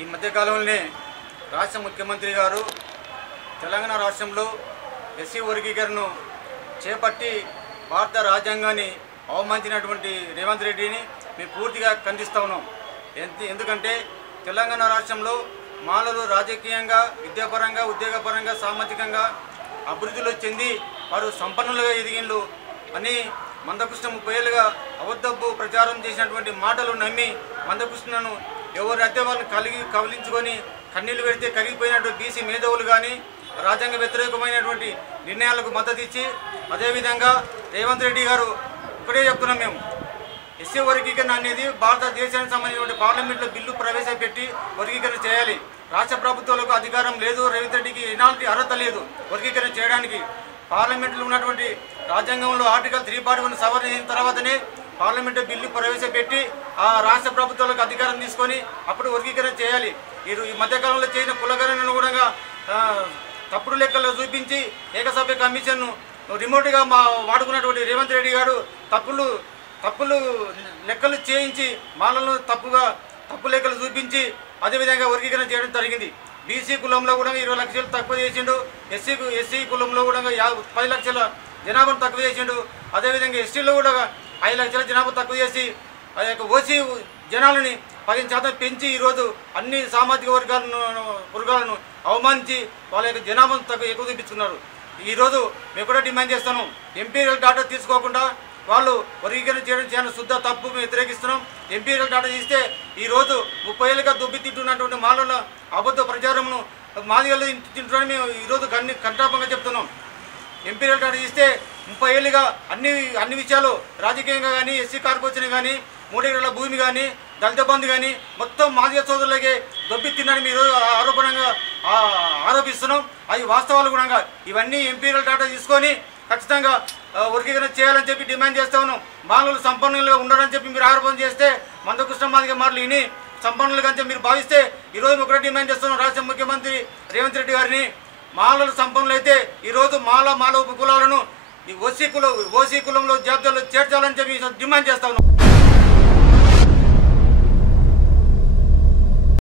ఈ మధ్య కాలంలోనే రాష్ట్ర ముఖ్యమంత్రి గారు తెలంగాణ రాష్ట్రంలో ఎస్సీ వర్గీకరణను చేపట్టి భారత రాజ్యాంగాన్ని అవమానించినటువంటి రేవంత్ రెడ్డిని మేము పూర్తిగా ఖండిస్తా ఉన్నాం. ఎందుకంటే తెలంగాణ రాష్ట్రంలో మాలలు రాజకీయంగా, విద్యాపరంగా, ఉద్యోగపరంగా, సామాజికంగా అభివృద్ధిలో చెంది వారు సంపన్నులుగా ఎదిగిండ్రు అని మందకృష్ణ 30 ఏళ్ళుగా అబద్ధపు ప్రచారం చేసినటువంటి మాటలు నమ్మి మందకృష్ణను ఎవరి అద్దె వాళ్ళని కవిలించుకొని కన్నీళ్లు పెడితే కరిగిపోయినట్టు బీసీ మేధావులు కానీ రాజ్యాంగ వ్యతిరేకమైనటువంటి నిర్ణయాలకు మద్దతు ఇచ్చి, అదేవిధంగా రేవంత్ రెడ్డి గారు ఒకటే చెప్తున్నాం, మేము ఎస్సీ వర్గీకరణ అనేది భారతదేశానికి సంబంధించిన పార్లమెంట్లో బిల్లు ప్రవేశపెట్టి వర్గీకరణ చేయాలి. రాష్ట్ర ప్రభుత్వాలకు అధికారం లేదు, రేవంత్ రెడ్డికి ఎలాంటి అర్హత లేదు వర్గీకరణ చేయడానికి. పార్లమెంట్లో ఉన్నటువంటి రాజ్యాంగంలో ఆర్టికల్ 341 సవరణ అయిన తర్వాతనే పార్లమెంటు బిల్లు ప్రవేశపెట్టి ఆ రాష్ట్ర ప్రభుత్వాలకు అధికారం తీసుకొని అప్పుడు వర్గీకరణ చేయాలి. ఈ మధ్యకాలంలో చేసిన కులగణనను కూడా తప్పుడు లెక్కలు చూపించి ఏకసభ్య కమిషన్ను రిమోట్గా వాడుకున్నటువంటి రేవంత్ రెడ్డి గారు తప్పులు లెక్కలు చేయించి మాలను తప్పు లెక్కలు చూపించి అదేవిధంగా వర్గీకరణ చేయడం జరిగింది. బీసీ కులంలో కూడా 20 లక్షలు తక్కువ చేసిండు, ఎస్సీ కులంలో కూడా 10 లక్షల జనాభాను తక్కువ చేసిండు, అదేవిధంగా ఎస్టీలో కూడా 5 లక్షల జనాభా తక్కువ చేసి ఆ యొక్క ఓసీ జనాలని 15% పెంచి ఈరోజు అన్ని సామాజిక వర్గాలను అవమానించి వాళ్ళ యొక్క జనాభాను ఎక్కువ చూపించుకున్నారు. ఈరోజు మేము కూడా డిమాండ్ చేస్తున్నాం, ఎంపీరియల్ డాటా తీసుకోకుండా వాళ్ళు వర్గీకరణ చేయడం చాలా శుద్ధ తప్పు, మేము వ్యతిరేకిస్తున్నాం. ఎంపీరియల్ డాటా ఇస్తే ఈరోజు 30 ఏళ్ళుగా దుబ్బితింటున్నటువంటి మాలల అబద్ధ ప్రచారంను మాదిగలు తింటున్నారని మేము ఈరోజు కంటాపంగా చెప్తున్నాం. ఎంపీరియల్ డాటా ఇస్తే 30 ఏళ్ళుగా అన్ని విషయాలు రాజకీయంగా కానీ, ఎస్సీ కార్పొరేషన్ కానీ, 3 ఎకరాల భూమి కానీ, దళిత బంధు కానీ మొత్తం మాదిగ సోదరులకే దొబ్బి తిన్నారని మీరు ఆరోపిస్తున్నాం. అది వాస్తవాలు కూడా ఇవన్నీ ఎంపీరియల్ డాటా తీసుకొని ఖచ్చితంగా వర్గీకరణ చేయాలని చెప్పి డిమాండ్ చేస్తూ ఉన్నాం. మాలలు సంపన్నులుగా ఉండాలని చెప్పి మీరు ఆరోపణ చేస్తే మందకృష్ణ మాదిగ మాటలు విని సంపన్నులుగా అని మీరు భావిస్తే ఈరోజు ఒకటే డిమాండ్ చేస్తున్నాం రాష్ట్ర ముఖ్యమంత్రి రేవంత్ రెడ్డి గారిని, మాలలు సంపన్నులు అయితే ఈరోజు మాల ఉప కులాలను ఈ ఓసీ కులంలో జాబితాలో చేర్చాలని చెప్పి డిమాండ్ చేస్తా ఉన్నాం.